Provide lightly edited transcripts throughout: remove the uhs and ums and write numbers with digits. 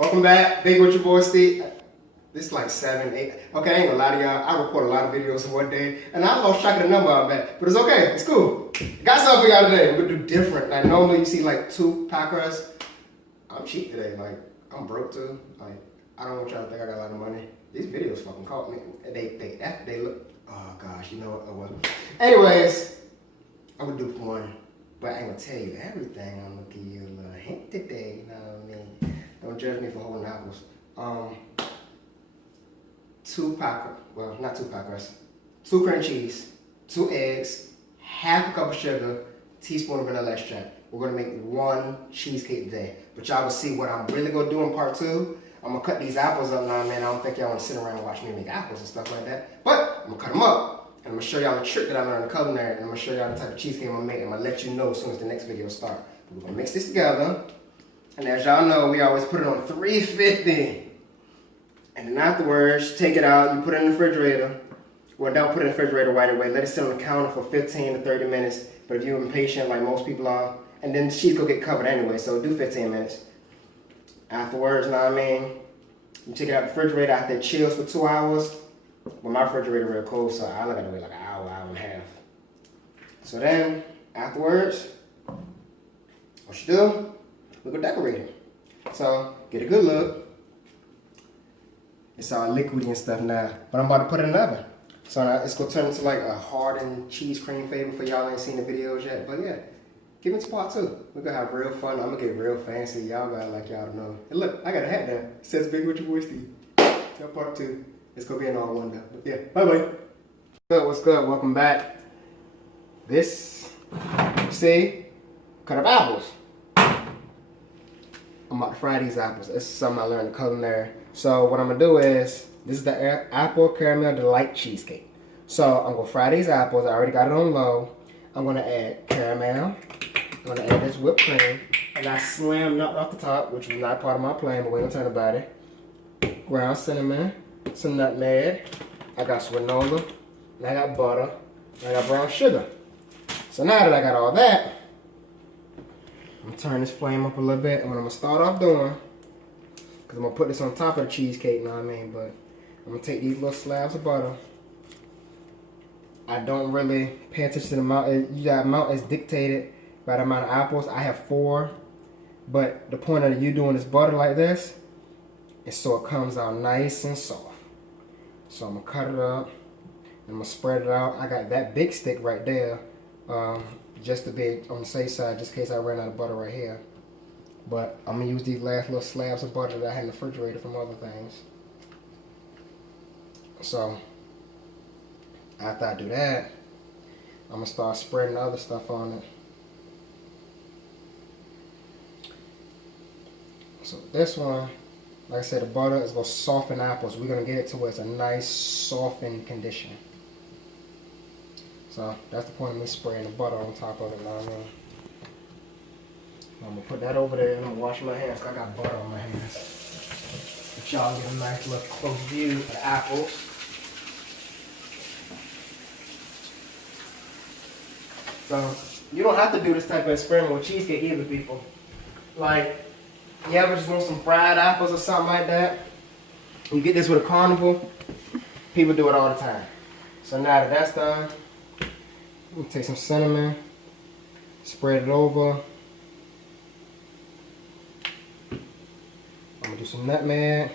Welcome back. Big with your boy Steve. This is like 7, 8. Okay, I ain't gonna lie to y'all. I record a lot of videos in one day, and I lost track of the number I'm at. But it's okay. It's cool. Got something for y'all today. We're gonna do different. Like normally you see like 2 pie crusts. I'm cheap today. Like I'm broke too. Like I don't want y'all to think I got a lot of money. These videos fucking caught me. They look. Oh gosh, you know what? Oh well. Anyways, I'm gonna do one, but I ain't gonna tell you everything. I'm gonna give you a little hint today. You know what I mean? Don't judge me for holding apples. 2 pie crusts. Well, not 2 pie crusts. 2 cream cheese, 2 eggs, half a cup of sugar, teaspoon of vanilla extract. We're gonna make 1 cheesecake today. But y'all will see what I'm really gonna do in part 2. I'm gonna cut these apples up now, man. I don't think y'all wanna sit around and watch me make apples and stuff like that. But I'm gonna cut them up, and I'm gonna show y'all the trick that I learned in culinary, and I'm gonna show y'all the type of cheesecake I'm gonna make, and I'm gonna let you know as soon as the next video starts. We're gonna mix this together, and as y'all know, we always put it on 350. And then afterwards, take it out, you put it in the refrigerator. Well, don't put it in the refrigerator right away. Let it sit on the counter for 15 to 30 minutes. But if you're impatient, like most people are, and then the cheese will get covered anyway, so do 15 minutes. Afterwards, you know what I mean? You take it out the refrigerator, after it chills for 2 hours. Well, my refrigerator real cold, so I only gotta wait like an hour, hour and a half. So then, afterwards, what you do? We're gonna decorate it. So, get a good look. It's all liquidy and stuff now, but I'm about to put it in the oven. So now it's gonna turn into like a hardened cheese cream flavor for y'all ain't seen the videos yet. But yeah, give me to part 2. We're gonna have real fun. I'm gonna get real fancy. Y'all gotta like y'all to know. And look, I got a hat there. It says Big with your boy Steve. Till part 2. It's gonna be an all one though. But yeah, bye bye. What's good? Welcome back. This, see, cut up apples. I'm about to fry these apples. This is something I learned in culinary. So what I'm gonna do is, this is the apple caramel delight cheesecake. So I'm gonna fry these apples. I already got it on low. I'm gonna add caramel. I'm gonna add this whipped cream. I got slam nut off the top, which was not part of my plan, but we ain't gonna tell about it. Ground cinnamon, some nutmeg. I got some granola, and I got butter, and I got brown sugar. So now that I got all that, I'm gonna turn this flame up a little bit, and what I'm gonna start off doing, because I'm gonna put this on top of the cheesecake, you know what I mean? But I'm gonna take these little slabs of butter. I don't really pay attention to the amount. The amount is dictated by the amount of apples. I have 4, but the point of you doing this butter like this is so it comes out nice and soft. So I'm gonna cut it up, and I'm gonna spread it out. I got that big stick right there, just to be on the safe side, just in case I ran out of butter right here. But I'm gonna use these last little slabs of butter that I had in the refrigerator from other things. So after I do that, I'm gonna start spreading the other stuff on it. So this one, like I said, the butter is gonna soften apples. We're gonna get it to where it's a nice softened condition. So that's the point of me spraying the butter on top of it now. I'm gonna put that over there, and I'm gonna wash my hands, 'cause I got butter on my hands. But y'all get a nice little close view of the apples. So you don't have to do this type of experiment with cheesecake either, people. Like, you ever just want some fried apples or something like that? You get this with a carnival, people do it all the time. So now that that's done, I'm gonna take some cinnamon, spread it over. I'm gonna do some nutmeg,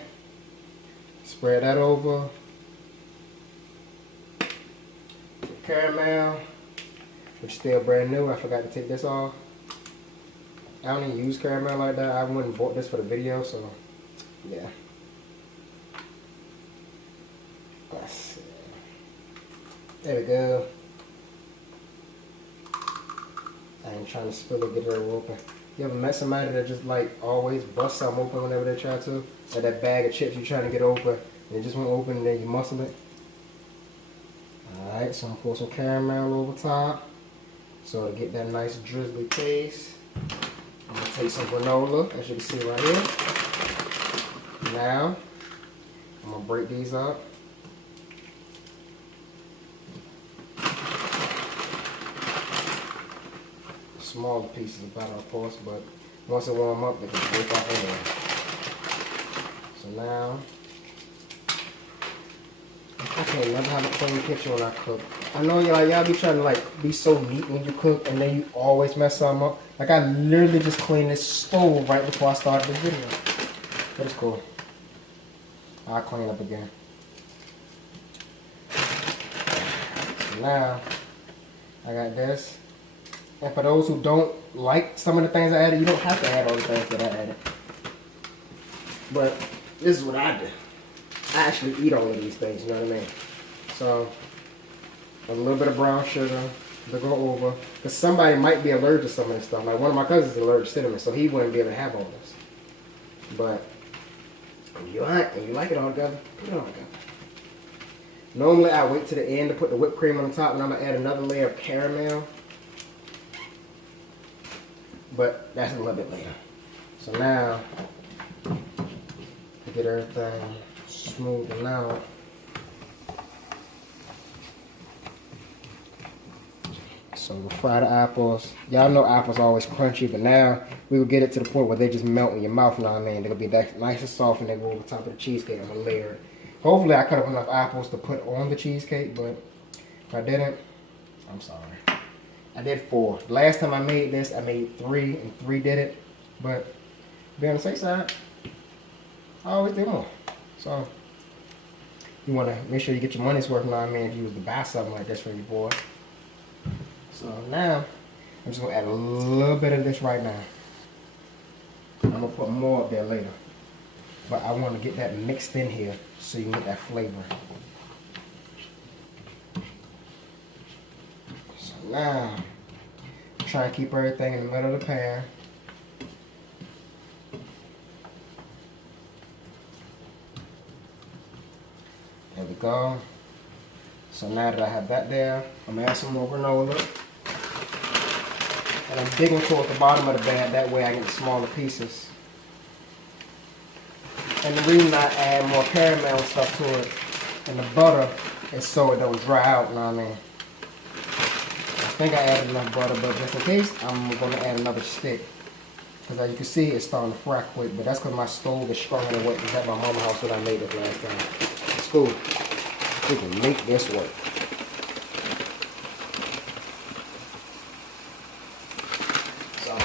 spread that over. Some caramel, which is still brand new. I forgot to take this off. I don't even use caramel like that. I wouldn't have bought this for the video, so yeah. Let's see. There we go. I ain't trying to spill it, get it all open. You ever met somebody that just like always bust something open whenever they try to? Like that bag of chips you're trying to get open, and it just won't open, and then you muscle it. Alright, so I'm gonna pour some caramel over top, so to get that nice drizzly taste. I'm gonna take some granola, as you can see right here. Now, I'm gonna break these up. Smaller pieces of butter, of course, but once it warm up, they can break off anyway. can't never have a clean kitchen when I cook. I know y'all be trying to like be so neat when you cook and then you always mess something up. Like I literally just cleaned this stove right before I started this video. But it's cool. I'll clean up again. So now I got this. And for those who don't like some of the things I added, you don't have to add all the things that I added. But this is what I do. I actually eat all of these things, you know what I mean? So, a little bit of brown sugar to go over. Because somebody might be allergic to some of this stuff. Like one of my cousins is allergic to cinnamon, so he wouldn't be able to have all this. But, if you like it all together, put it all together. Normally, I wait to the end to put the whipped cream on the top, and I'm going to add another layer of caramel. But that's a little bit later. So now, to get everything smoothen out. So we'll fry the apples. Y'all know apples are always crunchy, but now we will get it to the point where they just melt in your mouth, you know what I mean? They'll be that nice and soft and they go over the top of the cheesecake. I'm gonna layer it. Hopefully I cut up enough apples to put on the cheesecake, but if I didn't, I'm sorry. I did 4. The last time I made this, I made 3 and 3 did it. But to be on the safe side, I always do more. So you want to make sure you get your money's worth, you know what I mean, if you was to buy something like this for your boy. So now, I'm just going to add a little bit of this right now. I'm going to put more up there later. But I want to get that mixed in here so you can get that flavor. So now, try and keep everything in the middle of the pan. There we go. So now that I have that there, I'm going to add some more granola. And I'm digging towards the bottom of the bag, that way I get the smaller pieces. And the reason I add more caramel and stuff to it and the butter is so it don't dry out, you know what I mean? I think I added enough butter, but just in case, I'm going to add another stick. Because as you can see, it's starting to fry quick, but that's because my stove is stronger than what was at my mama's house when I made it last time. It's cool. We can make this work. So,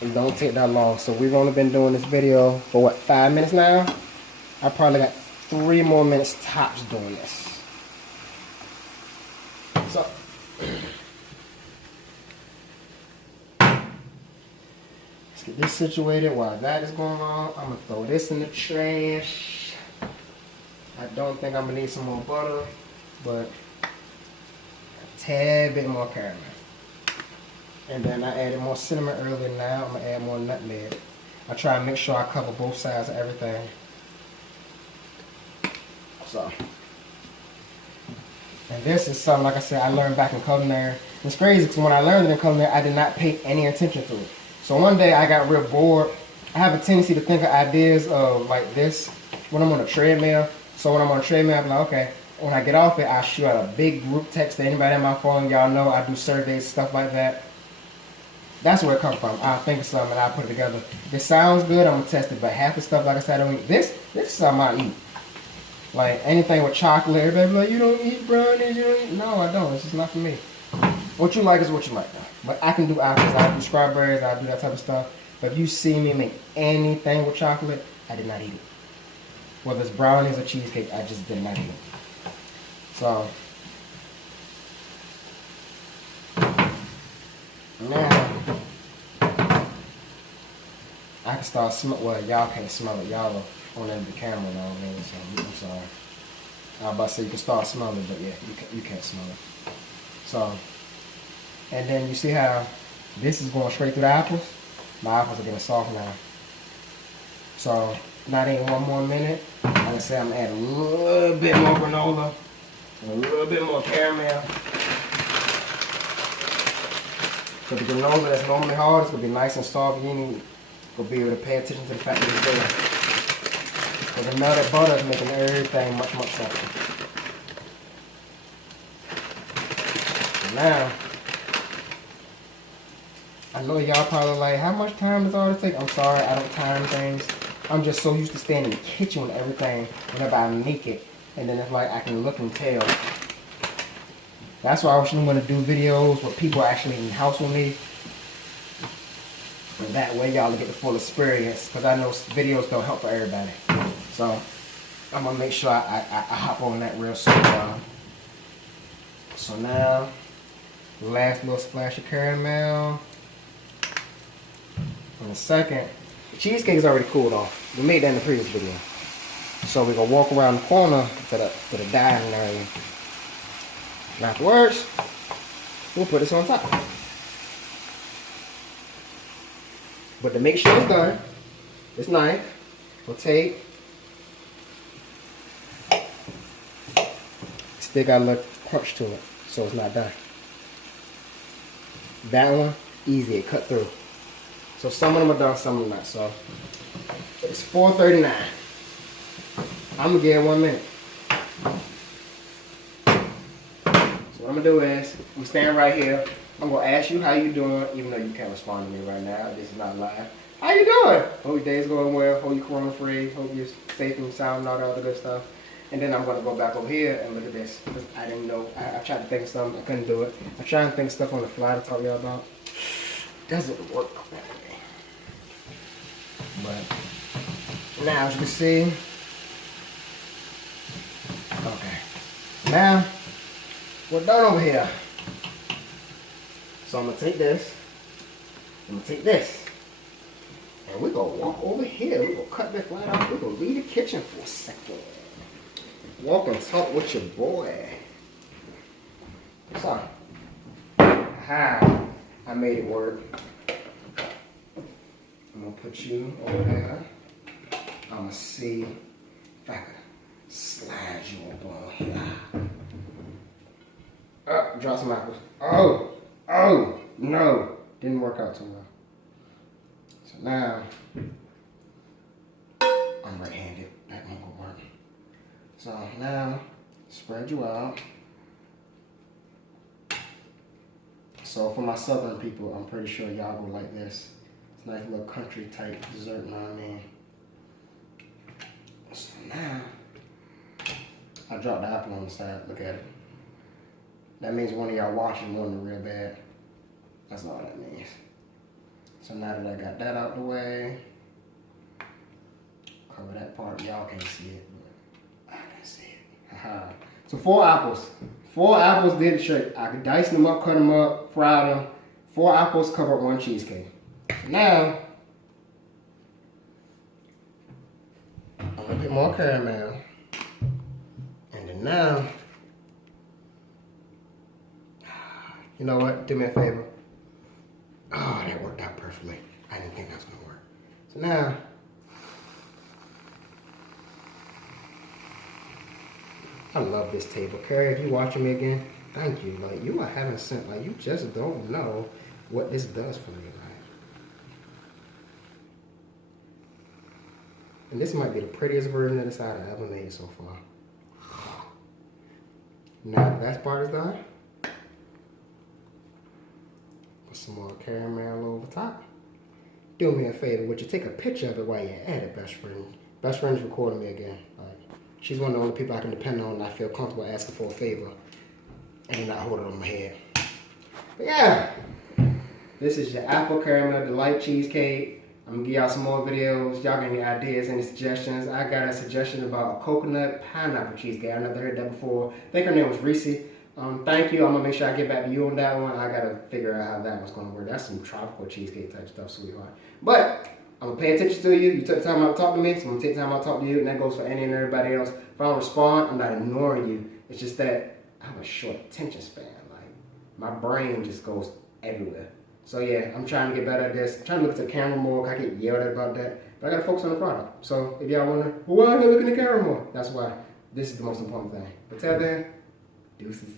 it don't take that long. So we've only been doing this video for what, 5 minutes now? I probably got 3 more minutes tops doing this. So, let's get this situated while that is going on. I'm going to throw this in the trash. I don't think I'm going to need some more butter, but a tad bit more caramel. And then I added more cinnamon earlier. Now I'm going to add more nutmeg. I try and make sure I cover both sides of everything. So, and this is something, like I said, I learned back in culinary. It's crazy because when I learned it in culinary, I did not pay any attention to it. So one day I got real bored. I have a tendency to think of ideas of like this when I'm on a treadmill. So when I'm on a treadmill, I'm like, okay, when I get off it, I shoot out a big group text to anybody on my phone. Y'all know I do surveys, stuff like that. That's where it comes from. I'll think of something and I'll put it together. If it sounds good, I'm going to test it. But half the stuff, like I said, I don't eat. This is something I eat. Like anything with chocolate, everybody be like, you don't eat brownies, you don't eat. No, I don't. It's just not for me. What you like is what you like. But I can do apples, I do strawberries, I do that type of stuff. But if you see me make anything with chocolate, I did not eat it. Whether it's brownies or cheesecake, I just did not eat it. So, now, I can start smelling. Well, y'all can't smell it. Y'all are on the camera now, man, so I'm sorry. I was about to say you can start smelling it, but yeah, you can't smell it. So, and then you see how this is going straight through the apples? My apples are getting soft now. So, not in 1 more minute. Like I said, I'm adding a little bit more granola, and a little bit more caramel. So the granola that's normally hard is going to be nice and soft. You ain't going to be able to pay attention to the fact that it's there. But the melted butter is making everything much, much softer. So now, I know y'all probably like, how much time does all this take? I'm sorry, I don't time things. I'm just so used to staying in the kitchen with everything whenever I make it. And then it's like I can look and tell. That's why I was want to do videos where people are actually in the house with me. And that way y'all get the full experience. Because I know videos don't help for everybody. So I'm going to make sure I hop on that real soon. So now, last little splash of caramel. In a second, the cheesecake is already cooled off. We made that in the previous video. So we're going to walk around the corner to the dining area. And afterwards, we'll put this on top. But to make sure it's done, this knife will take, still got a little crunch to it, so it's not done. That one, easy, it cut through. So some of them are done, some of them not. So it's 4:39. I'm gonna give it 1 minute. So what I'm gonna do is, I'm standing right here. I'm gonna ask you how you doing, even though you can't respond to me right now. This is not live. How you doing? Hope your day's going well. Hope you're corona free. Hope you're safe and sound and all that other good stuff. And then I'm gonna go back over here and look at this because I didn't know. I tried to think of something. I couldn't do it. I tried to think of stuff on the fly to talk to y'all about. Doesn't work that way. But now, as you can see, okay. Now we're done over here. So I'm gonna take this, I'm gonna take this, and we're gonna walk over here. We're gonna cut this right off. We're gonna leave the kitchen for a second. Walk and talk with your boy. So, aha, I made it work. I'm gonna put you over there. I'm gonna see if I can slide you up on here. Drop some apples. Oh, no. Didn't work out too well. So now, I'm right-handed. That won't go work. So now, spread you out. So for my southern people, I'm pretty sure y'all go like this. It's a nice little country type dessert, you know what I mean? So now, I dropped the apple on the side. Look at it. That means one of y'all watching one real bad. That's all that means. So now that I got that out the way, cover that part. Y'all can't see it, but I can see it. Haha. So 4 apples. 4 apples did the trick. I could dice them up, cut them up, fry them. 4 apples covered 1 cheesecake. So now, a little bit more caramel. And then now, you know what? Do me a favor. Oh, that worked out perfectly. I didn't think that was going to work. So now, I love this table. Carrie, if you're watching me again, thank you. Like, you are having sense. Like, you just don't know what this does for me, right? And this might be the prettiest version of the side I've ever made so far. Now that that part is done, put some more caramel over top. Do me a favor, would you take a picture of it while you're at it, best friend? Best friend's recording me again. Like, she's one of the only people I can depend on and I feel comfortable asking for a favor and not hold it on my head. But yeah, this is your apple caramel delight cheesecake. I'm gonna give y'all some more videos. Y'all got any ideas, any suggestions? I got a suggestion about a coconut pineapple cheesecake. I never heard that before. I think her name was Reese. Thank you. I'm gonna make sure I get back to you on that one. I gotta figure out how that one's gonna work. That's some tropical cheesecake type stuff, sweetheart. But I'm gonna pay attention to you. You took time out to talk to me, so I'm gonna take time out to talk to you, and that goes for any and everybody else. If I don't respond, I'm not ignoring you. It's just that I have a short attention span. Like, my brain just goes everywhere. So yeah, I'm trying to get better at this. I'm trying to look at the camera more, I get yelled at about that. But I gotta focus on the product. So if y'all wonder, well, why are you looking at the camera more? That's why. This is the most important thing. But till then, deuces.